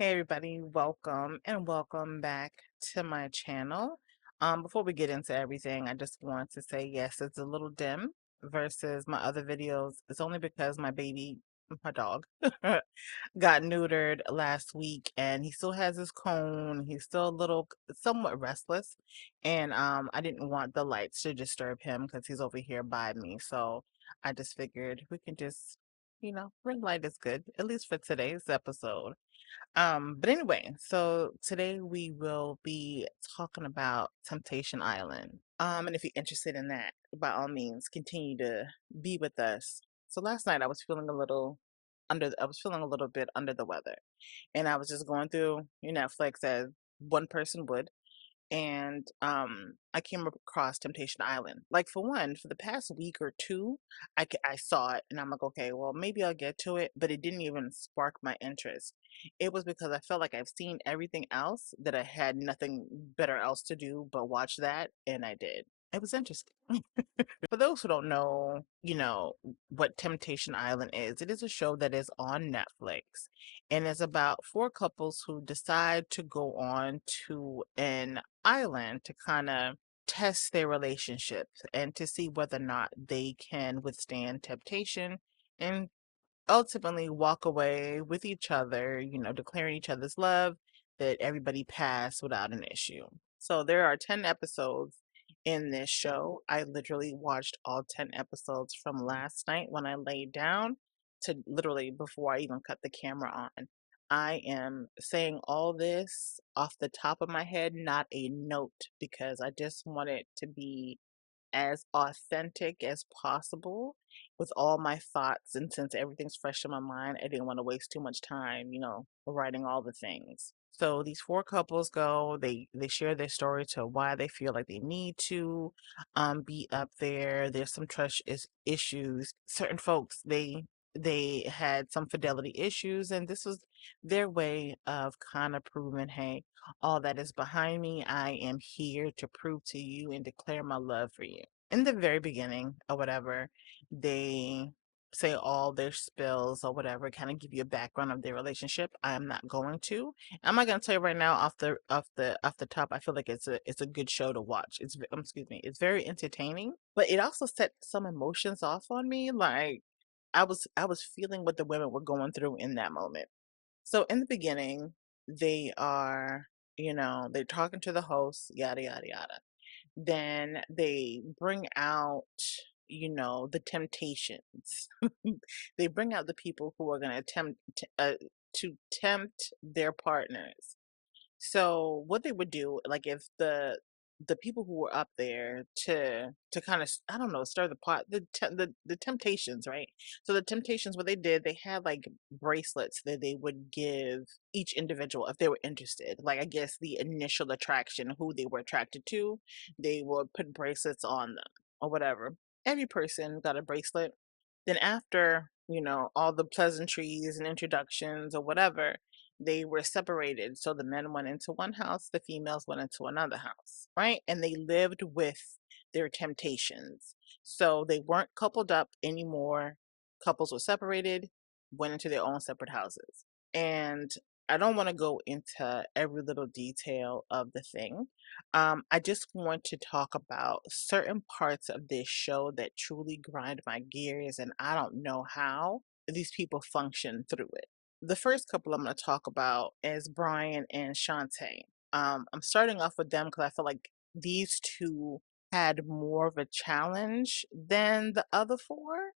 Hey everybody, welcome and welcome back to my channel. Before we get into everything, I just want to say yes, it's a little dim versus my other videos. It's only because my dog, got neutered last week and he still has his cone. He's still a little somewhat restless, and I didn't want the lights to disturb him because he's over here by me. So I just figured we can just, ring light is good, at least for today's episode. But anyway, so today we will be talking about Temptation Island. And if you're interested in that, by all means, continue to be with us. So last night I was feeling I was feeling a little bit under the weather, and I was just going through your Netflix as one person would, and I came across Temptation Island. Like, for one, for the past week or two, I saw it and I'm like, okay, well, maybe I'll get to it, but it didn't even spark my interest. It was because I felt like I've seen everything else, that I had nothing better else to do but watch that, and I did. It was interesting. For those who don't know, what Temptation Island is, it is a show that is on Netflix, and it's about four couples who decide to go on to an island to kind of test their relationships and to see whether or not they can withstand temptation and ultimately walk away with each other, declaring each other's love, that everybody passed without an issue. So there are 10 episodes in this show. I literally watched all 10 episodes from last night when I laid down to literally before I even cut the camera on. I am saying all this off the top of my head, not a note, because I just want it to be as authentic as possible with all my thoughts. And since everything's fresh in my mind, I didn't want to waste too much time, writing all the things. So these four couples go, they share their story to why they feel like they need to be up there. There's some issues. Certain folks, they had some fidelity issues, and this was their way of kind of proving, hey, all that is behind me. I am here to prove to you and declare my love for you. In the very beginning, or whatever, they say all their spills or whatever, kind of give you a background of their relationship. I am not going to. I'm not gonna tell you right now off the top. I feel like it's a good show to watch. Excuse me, it's very entertaining, but it also set some emotions off on me. Like, I was feeling what the women were going through in that moment. So in the beginning, they are, they're talking to the host, yada, yada, yada. Then they bring out, the temptations. They bring out the people who are going to to tempt their partners. So what they would do, like, if the people who were up there to kind of, I don't know, stir the pot, the temptations, right? So the temptations, what they did, they had like bracelets that they would give each individual if they were interested. Like, I guess the initial attraction, who they were attracted to, they would put bracelets on them or whatever. Every person got a bracelet. Then after, all the pleasantries and introductions or whatever, they were separated. So the men went into one house, the females went into another house, right? And they lived with their temptations. So they weren't coupled up anymore. Couples were separated, went into their own separate houses. And I don't want to go into every little detail of the thing. I just want to talk about certain parts of this show that truly grind my gears, and I don't know how these people function through it. The first couple I'm going to talk about is Brian and Shantae. I'm starting off with them because I feel like these two had more of a challenge than the other four,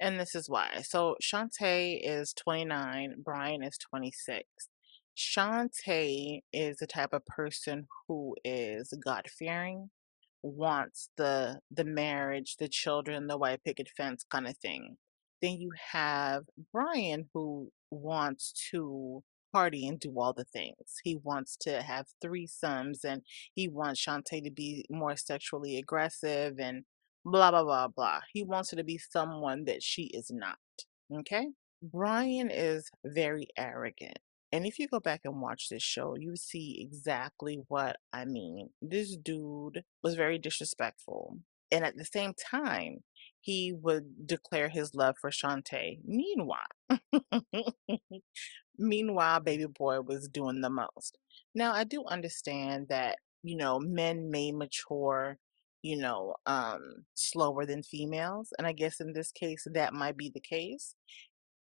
and this is why. So Shantae is 29, Brian is 26. Shantae is the type of person who is God fearing, wants the marriage, the children, the white picket fence kind of thing. Then you have Brian, who wants to party and do all the things. He wants to have threesomes, and he wants Shantae to be more sexually aggressive and blah blah blah blah. He wants her to be someone that she is not. Okay? Brian is very arrogant. And if you go back and watch this show, you see exactly what I mean. This dude was very disrespectful. And at the same time, he would declare his love for Shantae. Meanwhile, baby boy was doing the most. Now, I do understand that, men may mature, slower than females. And I guess in this case, that might be the case.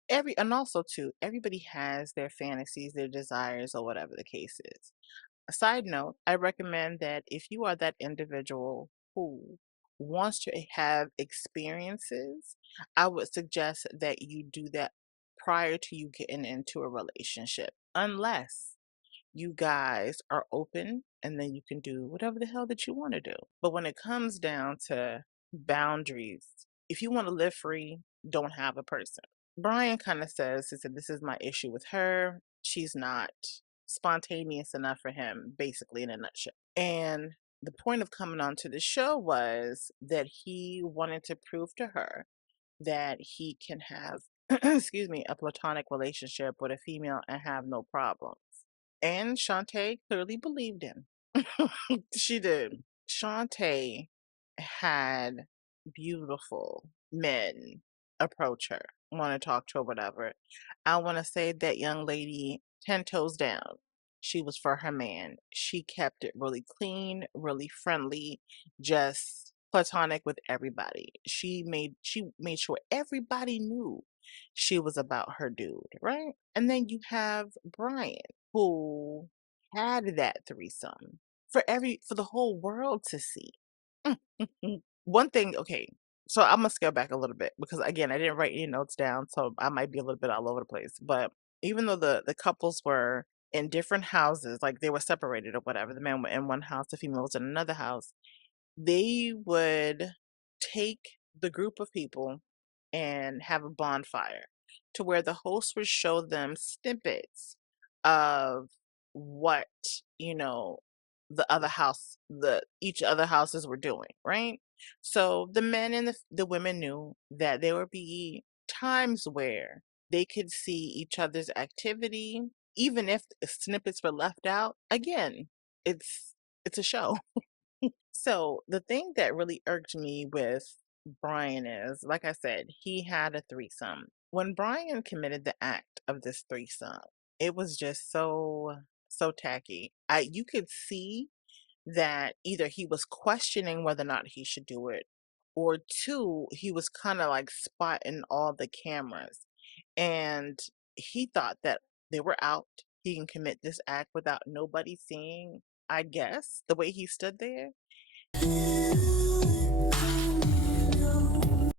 And also too, everybody has their fantasies, their desires, or whatever the case is. A side note, I recommend that if you are that individual who wants to have experiences, I would suggest that you do that prior to you getting into a relationship, unless you guys are open and then you can do whatever the hell that you want to do. But when it comes down to boundaries, if you want to live free, don't have a person. Brian kind of says, he said, this is my issue with her. She's not spontaneous enough for him, basically, in a nutshell. And the point of coming onto the show was that he wanted to prove to her that he can have, excuse me, a platonic relationship with a female and have no problems. And Shantae clearly believed him. She did. Shantae had beautiful men approach her, want to talk to her, whatever. I want to say that young lady, 10 toes down. She was for her man. She kept it really clean, really friendly, just platonic with everybody. She made sure everybody knew she was about her dude, right? And then you have Brian, who had that threesome for the whole world to see. One thing, okay, so I'm gonna scale back a little bit because again, I didn't write any notes down, so I might be a little bit all over the place. But even though the couples were in different houses, like they were separated or whatever, the man was in one house, the female was in another house, they would take the group of people and have a bonfire to where the host would show them snippets of what, you know, the each other houses were doing, right? So the men and the women knew that there would be times where they could see each other's activity, even if snippets were left out. Again, it's a show. So the thing that really irked me with Brian is, like I said, he had a threesome. When Brian committed the act of this threesome, it was just so tacky. You could see that either he was questioning whether or not he should do it, or two, he was kind of like spotting all the cameras, and he thought that they were out. He can commit this act without nobody seeing. I guess the way he stood there.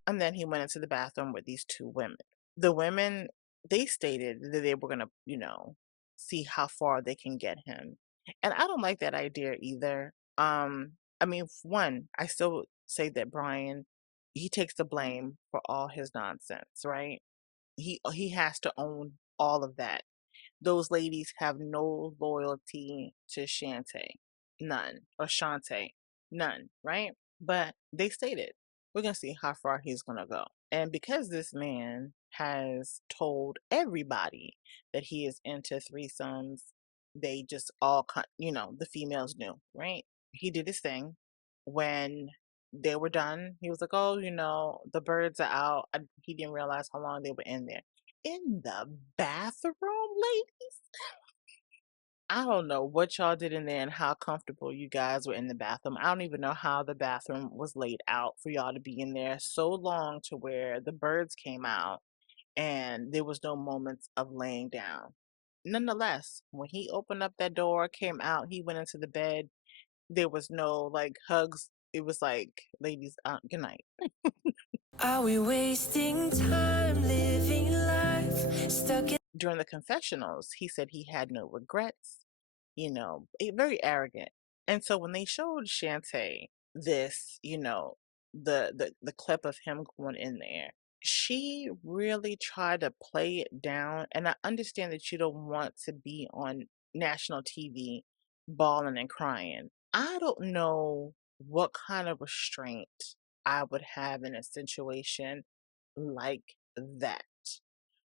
And then he went into the bathroom with these two women. The women, they stated that they were going to, see how far they can get him. And I don't like that idea either. I mean, one, I still say that Brian, he takes the blame for all his nonsense, right? He has to own all of that. Those ladies have no loyalty to Shantae. None. Or Shantae. None, right? But they stated, we're going to see how far he's going to go. And because this man has told everybody that he is into threesomes, they just all, the females knew, right? He did his thing. When they were done, he was like, oh, the birds are out. He didn't realize how long they were in there. In the bathroom, ladies? I don't know what y'all did in there and how comfortable you guys were in the bathroom. I don't even know how the bathroom was laid out for y'all to be in there so long to where the birds came out and there was no moments of laying down. Nonetheless, when he opened up that door, came out, he went into the bed, there was no like hugs. It was like, ladies, good night. Are we wasting time living life stuck in? During the confessionals, he said he had no regrets, very arrogant. And so when they showed Shantae this, the clip of him going in there, she really tried to play it down. And I understand that you don't want to be on national TV bawling and crying. I don't know what kind of restraint I would have in a situation like that,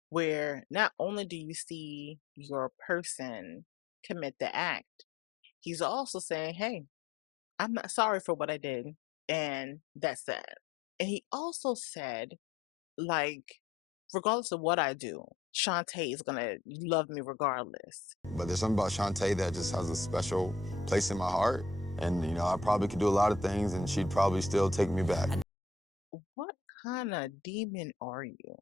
where not only do you see your person commit the act, he's also saying, hey, I'm not sorry for what I did. And that's that. And he also said, like, regardless of what I do, Shantae is gonna love me regardless. But there's something about Shantae that just has a special place in my heart. And, you know, I probably could do a lot of things and she'd probably still take me back. What kind of demon are you?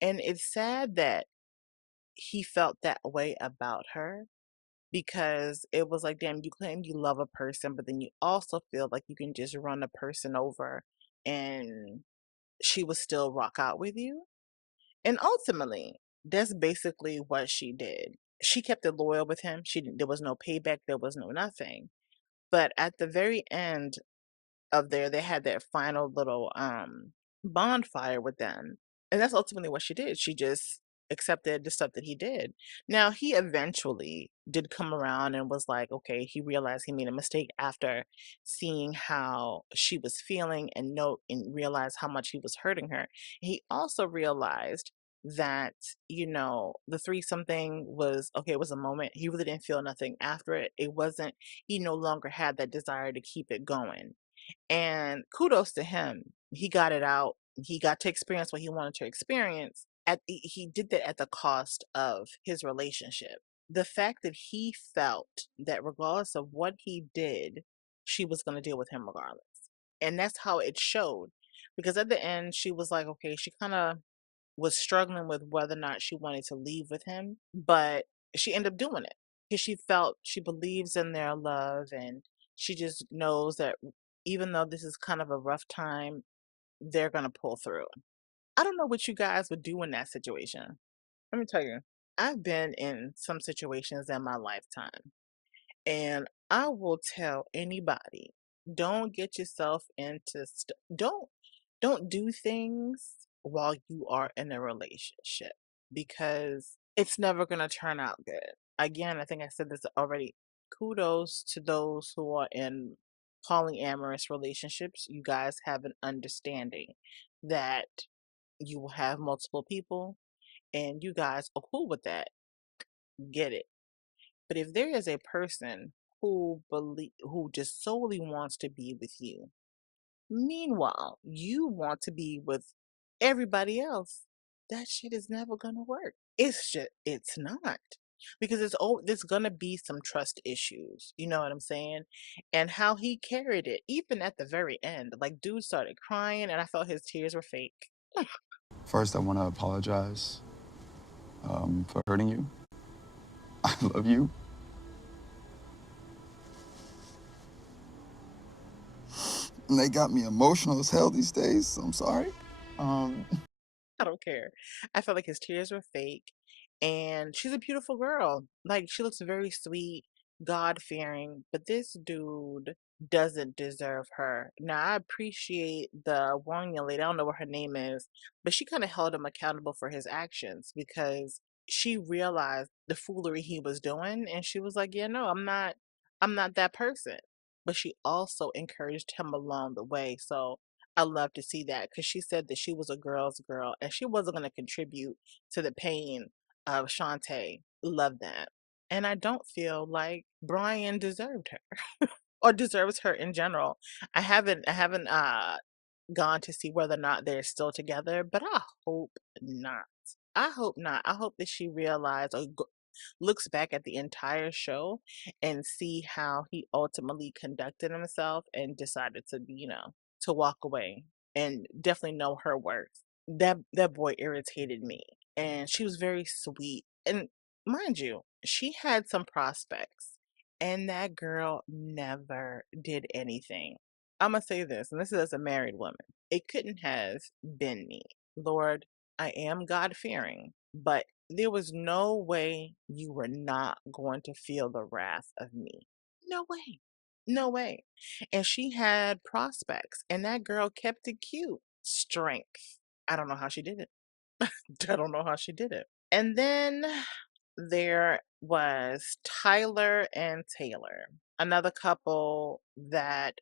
And it's sad that he felt that way about her, because it was like, damn, you claim you love a person, but then you also feel like you can just run a person over and she would still rock out with you. And ultimately, that's basically what she did. She kept it loyal with him. She didn't, there was no payback, there was no nothing. But at the very end of there, they had that final little bonfire with them. And that's ultimately what she did. She just accepted the stuff that he did. Now, he eventually did come around and was like, okay, he realized he made a mistake after seeing how she was feeling and realized how much he was hurting her. He also realized that, you know, the threesome thing was okay, it was a moment. He really didn't feel nothing after it. It wasn't, he no longer had that desire to keep it going. And kudos to him. He got it out. He got to experience what he wanted to experience. He did that at the cost of his relationship. The fact that he felt that regardless of what he did, she was going to deal with him regardless. And that's how it showed. Because at the end, she was like, okay, she kind of was struggling with whether or not she wanted to leave with him, but she ended up doing it because she felt, she believes in their love, and she just knows that even though this is kind of a rough time, they're going to pull through. I don't know what you guys would do in that situation. Let me tell you, I've been in some situations in my lifetime, and I will tell anybody, don't get yourself into don't do things while you are in a relationship, because it's never going to turn out good. Again, I think I said this already. Kudos to those who are in polyamorous relationships. You guys have an understanding that you will have multiple people and you guys are cool with that. Get it. But if there is a person who just solely wants to be with you, meanwhile, you want to be with everybody else, that shit is never gonna work. It's not. Because there's gonna be some trust issues. You know what I'm saying? And how he carried it, even at the very end. Like, dude started crying and I felt his tears were fake. First, I want to apologize for hurting you. I love you. And they got me emotional as hell these days, so I'm sorry. I don't care. I felt like his tears were fake. And she's a beautiful girl. Like, she looks very sweet, God fearing. But this dude doesn't deserve her. Now, I appreciate the one young lady, I don't know what her name is, but she kind of held him accountable for his actions, because she realized the foolery he was doing. And she was like, yeah, no, I'm not that person. But she also encouraged him along the way. So I love to see that, because she said that she was a girl's girl and she wasn't going to contribute to the pain of Shantae. Love that. And I don't feel like Brian deserved her or deserves her in general. I haven't gone to see whether or not they're still together, but I hope not. I hope not. I hope that she realized or looks back at the entire show and see how he ultimately conducted himself and decided to, to walk away and definitely know her worth. That boy irritated me, and she was very sweet. And mind you, she had some prospects, and that girl never did anything. I'm gonna say this, and this is as a married woman. It couldn't have been me. Lord, I am God fearing, but there was no way you were not going to feel the wrath of me. No way. No way. And she had prospects, and that girl kept it cute. Strength. I don't know how she did it. I don't know how she did it. And then there was Tyler and Taylor, another couple that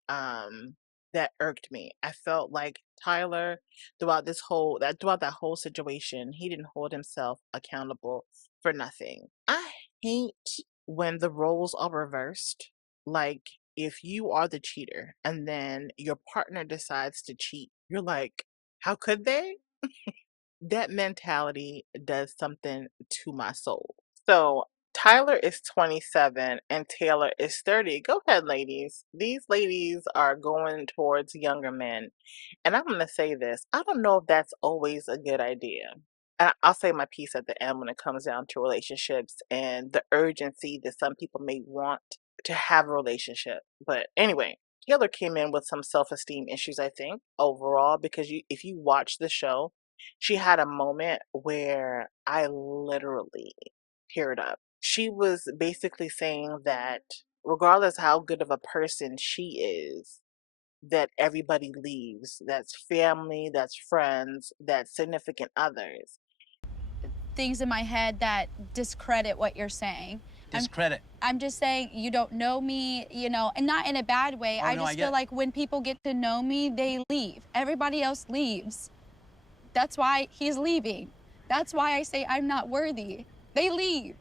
irked me. I felt like Tyler, throughout that whole situation, he didn't hold himself accountable for nothing. I hate when the roles are reversed. Like, if you are the cheater and then your partner decides to cheat, you're like, how could they? That mentality does something to my soul. So Tyler is 27 and Taylor is 30. Go ahead, ladies. These ladies are going towards younger men. And I'm going to say this, I don't know if that's always a good idea. And I'll say my piece at the end when it comes down to relationships and the urgency that some people may want to have a relationship. But anyway, Taylor came in with some self-esteem issues, I think, overall, because if you watch the show, she had a moment where I literally teared up. She was basically saying that regardless how good of a person she is, that everybody leaves. That's family, that's friends, that's significant others. Things in my head that discredit what you're saying. Discredit. I'm just saying you don't know me, you know, and not in a bad way. Oh, I no, just I feel get. like when people get to know me, they leave. Everybody else leaves. That's why he's leaving. That's why I say I'm not worthy. They leave.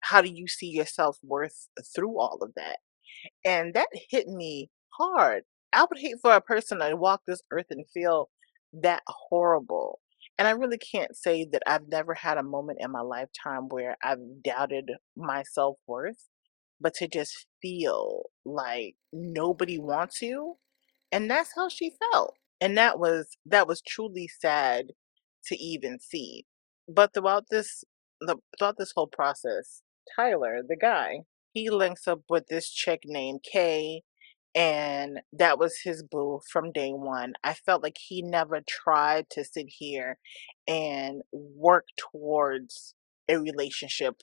How do you see your self worth through all of that? And that hit me hard. I would hate for a person to walk this earth and feel that horrible. And I really can't say that I've never had a moment in my lifetime where I've doubted my self worth, but to just feel like nobody wants you, and that's how she felt. And that was truly sad to even see. But throughout this whole process, Tyler, the guy, he links up with this chick named Kay, and that was his boo from day one. I felt like he never tried to sit here and work towards a relationship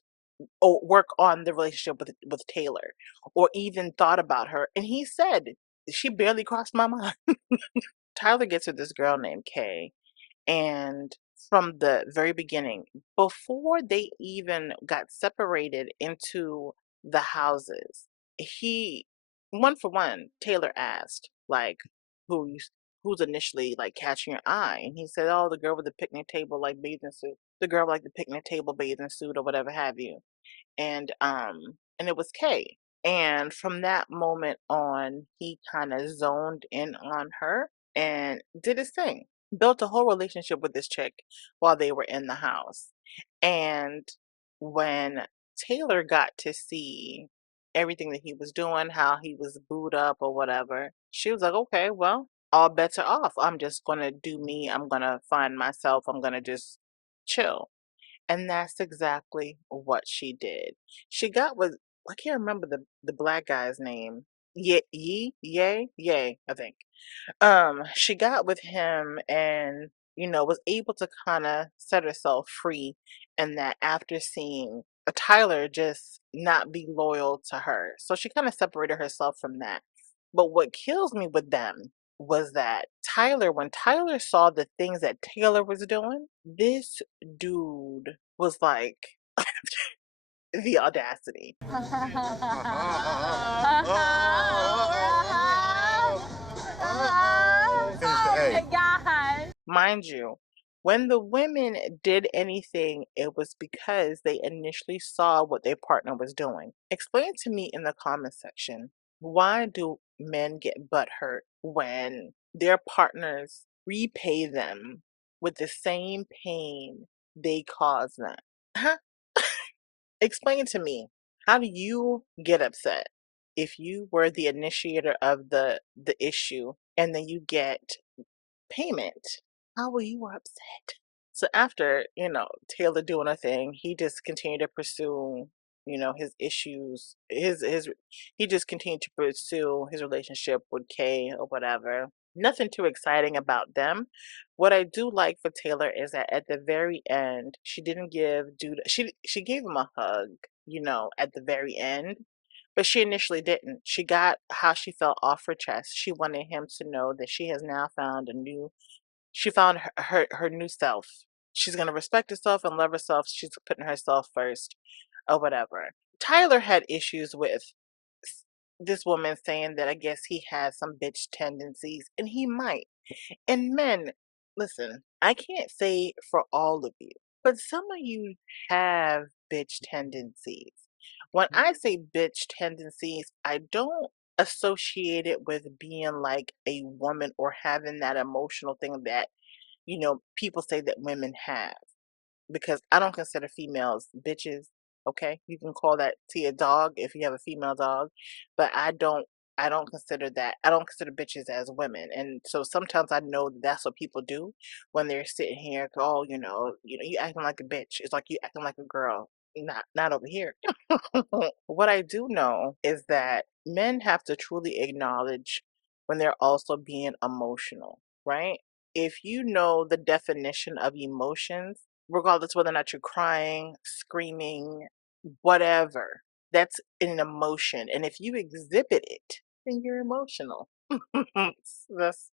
or work on the relationship with Taylor or even thought about her. And he said she barely crossed my mind. Tyler gets with this girl named Kay, and from the very beginning, before they even got separated into the houses, he, one for one, Taylor asked, like, who's initially like catching your eye? And he said, oh, the girl with the picnic table, like bathing suit, the girl with, like the picnic table bathing suit or whatever have you. And it was Kay. And from that moment on, he kind of zoned in on her and did his thing. Built a whole relationship with this chick while they were in the house. And when Taylor got to see everything that he was doing, how he was booed up or whatever, she was like, okay, well, all bets are off. I'm just going to do me. I'm going to find myself. I'm going to just chill. And that's exactly what she did. She got with, I can't remember the black guy's name. Yay, I think. She got with him and, was able to kind of set herself free, and that after seeing Tyler just not be loyal to her. So she kind of separated herself from that. But what kills me with them was that when Tyler saw the things that Taylor was doing, this dude was like, the audacity. Oh my God. Mind you, when the women did anything, it was because they initially saw what their partner was doing. Explain to me in the comment section, why do men get butthurt when their partners repay them with the same pain they cause them? Huh? Explain to me, how do you get upset if you were the initiator of the issue and then you get payment? How will you upset? So after, Taylor doing a thing, he just continued to pursue, his issues. He just continued to pursue his relationship with Kay or whatever. Nothing too exciting about them. What I do like for Taylor is that at the very end, she didn't give dude she gave him a hug, at the very end. But she initially didn't. She got how she felt off her chest. She wanted him to know that she has now found she found her new self. She's going to respect herself and love herself. She's putting herself first or whatever. Tyler had issues with this woman saying that I guess he has some bitch tendencies, and he might. And men, listen, I can't say for all of you, but some of you have bitch tendencies. When I say bitch tendencies, I don't associated with being like a woman or having that emotional thing that, people say that women have, because I don't consider females bitches. Okay, you can call that to a dog if you have a female dog, but I don't consider that. I don't consider bitches as women, and so sometimes I know that that's what people do when they're sitting here. Oh, you acting like a bitch. It's like you acting like a girl. Not over here. What I do know is that men have to truly acknowledge when they're also being emotional, right? If you know the definition of emotions, regardless whether or not you're crying, screaming, whatever, that's an emotion. And if you exhibit it, then you're emotional. that's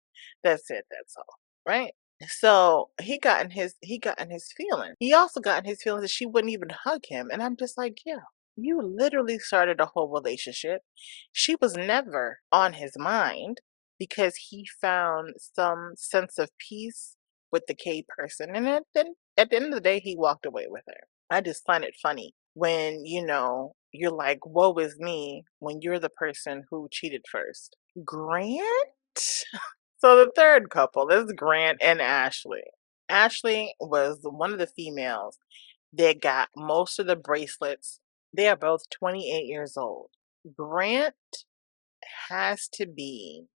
that's it, that's all. Right? So he got in his feelings. He also got in his feelings that she wouldn't even hug him. And I'm just like, yeah, you literally started a whole relationship. She was never on his mind because he found some sense of peace with the K person. And then at the end of the day, he walked away with her. I just find it funny when, you're like, woe is me when you're the person who cheated first. Grant? So the third couple is Grant and Ashley. Ashley was one of the females that got most of the bracelets. They are both 28 years old. Grant has to be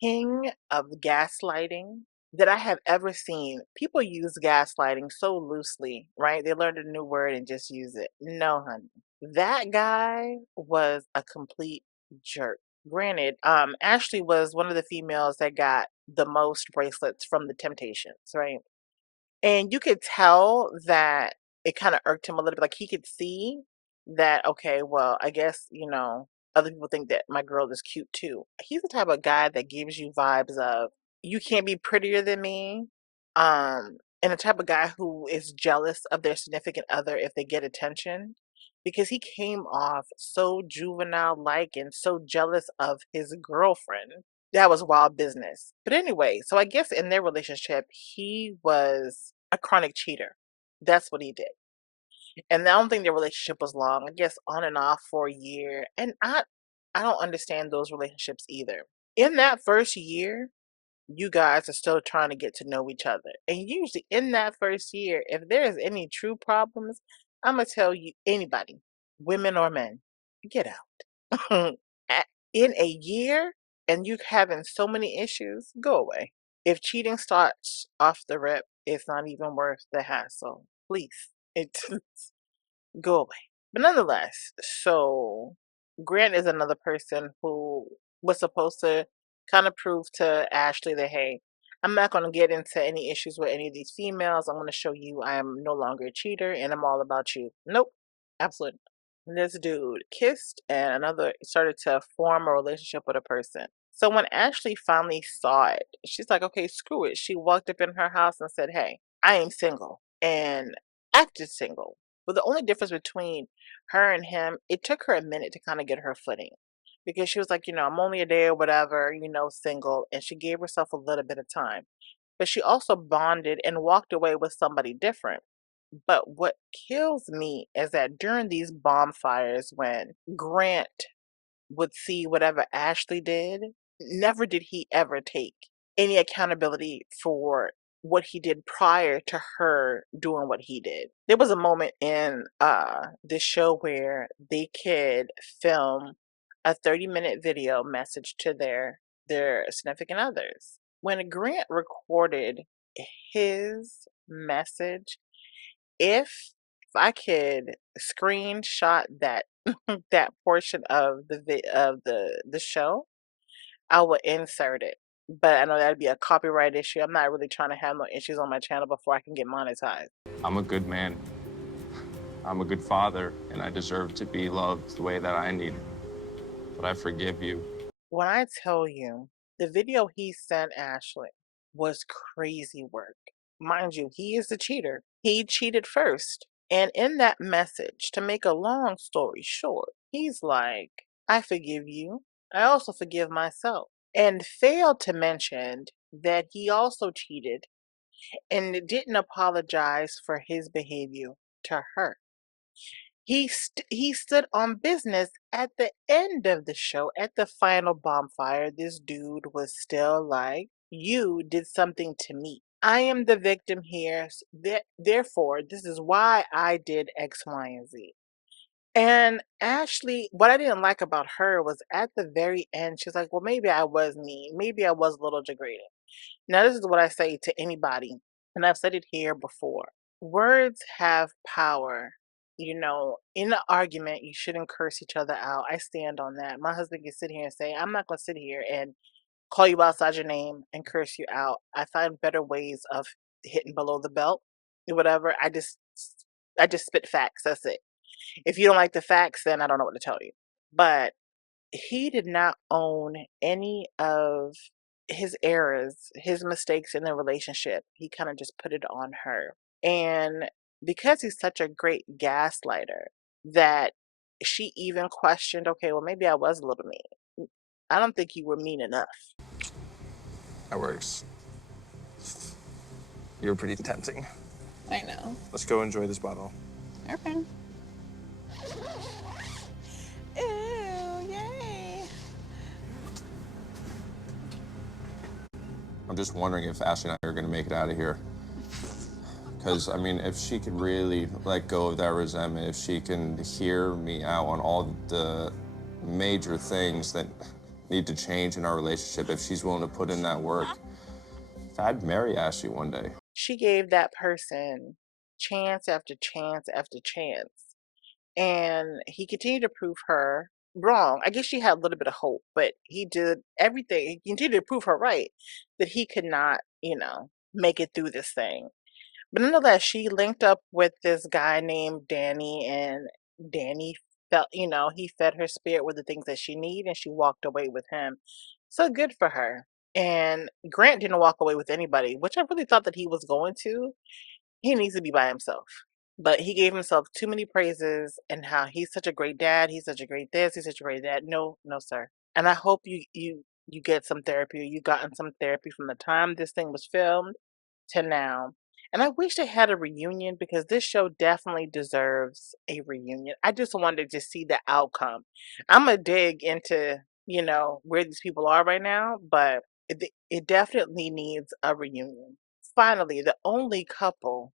king of gaslighting that I have ever seen. People use gaslighting so loosely, right? They learned a new word and just use it. No, honey. That guy was a complete jerk. Granted, Ashley was one of the females that got the most bracelets from the Temptations, right? And you could tell that it kind of irked him a little bit. Like he could see that, okay, well, I guess, other people think that my girl is cute too. He's the type of guy that gives you vibes of you can't be prettier than me. And the type of guy who is jealous of their significant other if they get attention. Because he came off so juvenile like and so jealous of his girlfriend. That was wild business. But anyway, so I guess in their relationship, he was a chronic cheater. That's what he did. And I don't think their relationship was long. I guess on and off for a year. And I don't understand those relationships either. In that first year, you guys are still trying to get to know each other. And usually in that first year, if there's any true problems, I'm gonna tell you anybody, women or men, get out. In a year and you having so many issues, go away. If cheating starts off the rip, it's not even worth the hassle. Please. It's go away. But nonetheless, so Grant is another person who was supposed to kind of prove to Ashley that, hey, I'm not going to get into any issues with any of these females. I'm going to show you I am no longer a cheater and I'm all about you. Nope, absolutely not. This dude kissed and another started to form a relationship with a person. So when Ashley finally saw it, she's like, okay, screw it. She walked up in her house and said, hey, I am single and acted single. But the only difference between her and him, it took her a minute to kind of get her footing because she was like, I'm only a day or whatever, single. And she gave herself a little bit of time. But she also bonded and walked away with somebody different. But what kills me is that during these bonfires, when Grant would see whatever Ashley did, never did he ever take any accountability for what he did prior to her doing what he did. There was a moment in this show where they could film a 30-minute video message to their significant others. When Grant recorded his message, if I could screenshot that that portion of the show, I will insert it. But I know that'd be a copyright issue. I'm not really trying to have no issues on my channel before I can get monetized. I'm a good man. I'm a good father, and I deserve to be loved the way that I need. But I forgive you. When I tell you the video he sent Ashley was crazy work. Mind you, he is the cheater. He cheated first. And in that message, to make a long story short, he's like, I forgive you. I also forgive myself. And failed to mention that he also cheated and didn't apologize for his behavior to her. He stood on business at the end of the show, at the final bonfire. This dude was still like, "You did something to me. I am the victim here. Therefore, this is why I did X, Y, and Z." And Ashley, what I didn't like about her was at the very end, she's like, "Well, maybe I was mean. Maybe I was a little degraded." Now, this is what I say to anybody, and I've said it here before. Words have power. In an argument, you shouldn't curse each other out. I stand on that. My husband can sit here and say, "I'm not going to sit here and call you outside your name and curse you out." I find better ways of hitting below the belt, whatever. I just spit facts. That's it. If you don't like the facts, then I don't know what to tell you. But he did not own any of his errors, his mistakes in the relationship. He kind of just put it on her. And because he's such a great gaslighter, that she even questioned, okay, well, maybe I was a little mean. I don't think you were mean enough. That works. You're pretty tempting. I know. Let's go enjoy this bottle. Okay. Ew, yay. I'm just wondering if Ashley and I are gonna make it out of here. Because, I mean, if she could really let go of that resentment, if she can hear me out on all the major things that need to change in our relationship, if she's willing to put in that work, if I'd marry Ashley one day. She gave that person chance after chance after chance. And he continued to prove her wrong. I guess she had a little bit of hope, but he did everything. He continued to prove her right that he could not, make it through this thing. But nonetheless, she linked up with this guy named Danny, and Danny felt, he fed her spirit with the things that she needed, and she walked away with him. So good for her. And Grant didn't walk away with anybody, which I really thought that he was going to. He needs to be by himself. But he gave himself too many praises and how he's such a great dad, he's such a great this, he's such a great dad. No, no, sir. And I hope you get some therapy, or you gotten some therapy from the time this thing was filmed to now. And I wish they had a reunion, because this show definitely deserves a reunion. I just wanted to see the outcome. I'm gonna dig into, where these people are right now, but it definitely needs a reunion. Finally, the only couple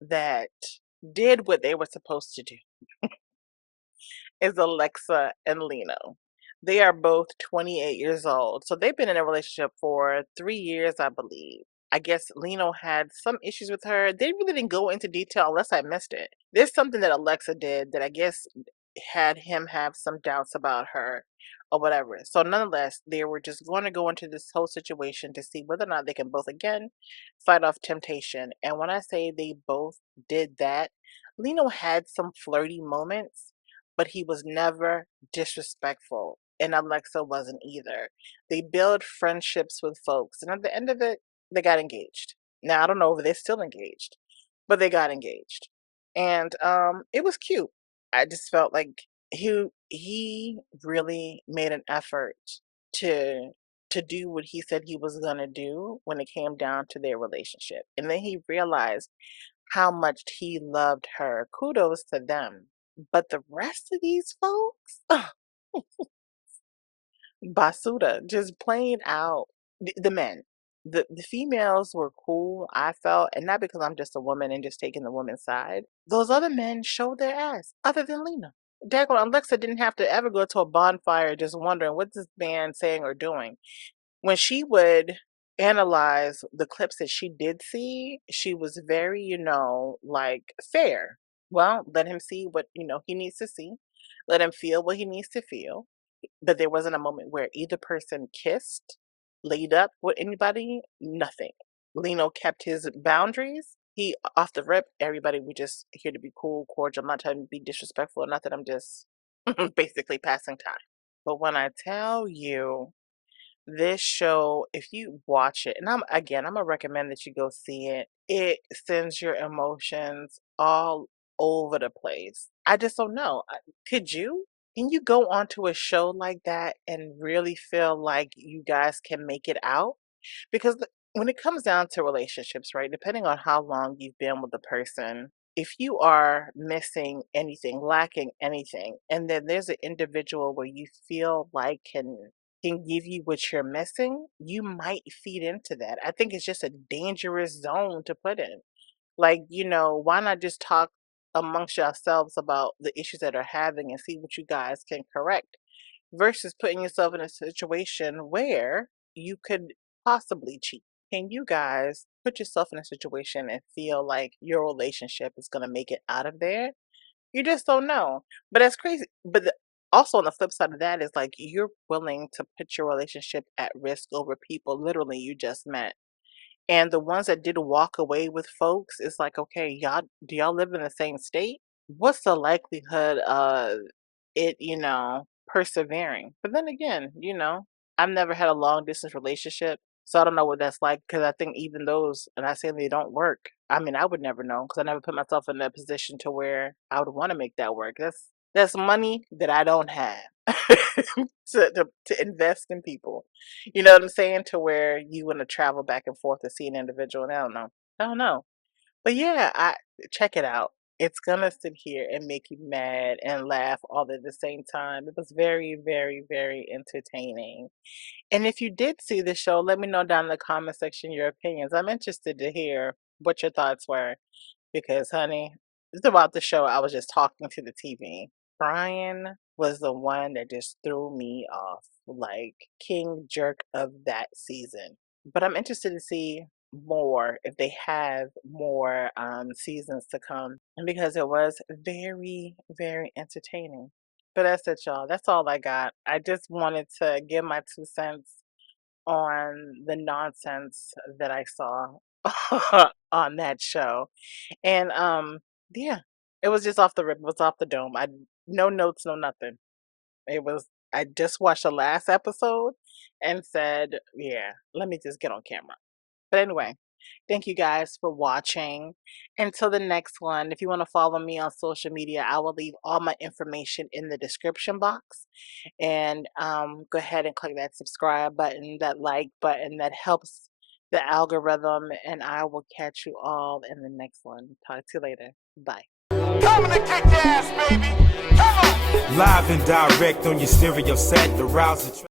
that did what they were supposed to do is Alexa and Lino. They are both 28 years old. So they've been in a relationship for 3 years, I believe. I guess Lino had some issues with her. They really didn't go into detail unless I missed it. There's something that Alexa did that I guess had him have some doubts about her or whatever. So nonetheless, they were just going to go into this whole situation to see whether or not they can both again fight off temptation. And when I say they both did that, Lino had some flirty moments, but he was never disrespectful. And Alexa wasn't either. They build friendships with folks, and at the end of it, they got engaged. Now I don't know if they're still engaged, but they got engaged. And it was cute. I just felt like he really made an effort to to do what he said he was gonna do when it came down to their relationship. And then he realized how much he loved her. Kudos to them. But the rest of these folks, Basuda, just playing out the men. The females were cool, I felt, and not because I'm just a woman and just taking the woman's side. Those other men showed their ass, other than Lena. Daggone Alexa didn't have to ever go to a bonfire just wondering what's this man saying or doing. When she would analyze the clips that she did see, she was very, like fair. Well, let him see what, he needs to see. Let him feel what he needs to feel. But there wasn't a moment where either person kissed, laid up with anybody, nothing. Lino kept his boundaries. He, off the rip, everybody, we just here to be cool, cordial. I'm not trying to be disrespectful or nothing. I'm just basically passing time. But when I tell you, this show, if you watch it, and I'm gonna recommend that you go see it. It sends your emotions all over the place. I just don't know. Could you? Can you go onto a show like that and really feel like you guys can make it out? Because when it comes down to relationships, right, depending on how long you've been with the person, if you are missing anything, lacking anything, and then there's an individual where you feel like can give you what you're missing, you might feed into that. I think it's just a dangerous zone to put in. Like, why not just talk amongst yourselves about the issues that are having and see what you guys can correct versus putting yourself in a situation where you could possibly cheat. Can you guys put yourself in a situation and feel like your relationship is going to make it out of there? You just don't know. But that's crazy. But also on the flip side of that is like you're willing to put your relationship at risk over people literally you just met. And the ones that did walk away with folks, it's like, okay, y'all, do y'all live in the same state? What's the likelihood of it, persevering? But then again, I've never had a long distance relationship, so I don't know what that's like because I think even those, and I say they don't work. I mean, I would never know because I never put myself in that position to where I would want to make that work. That's money that I don't have to invest in people. You know what I'm saying? To where you want to travel back and forth to see an individual, and I don't know. I don't know. But yeah, I check it out. It's gonna sit here and make you mad and laugh all at the same time. It was very, very, very entertaining. And if you did see the show, let me know down in the comment section your opinions. I'm interested to hear what your thoughts were because, honey, throughout the show, I was just talking to the TV. Brian was the one that just threw me off, like king jerk of that season. But I'm interested to see more if they have more seasons to come, and because it was very, very entertaining. But that's it, y'all. That's all I got. I just wanted to give my 2 cents on the nonsense that I saw on that show. And yeah, it was just off the rip, it was off the dome. I no notes, no nothing. It was I just watched the last episode and said, yeah, let me just get on camera. But anyway, thank you guys for watching. Until the next one, if you want to follow me on social media, I will leave all my information in the description box. And go ahead and click that subscribe button, that like button that helps the algorithm. And I will catch you all in the next one. Talk to you later. Bye. Coming to kick your ass, baby. Come on. Live and direct on your stereo set, the rousing.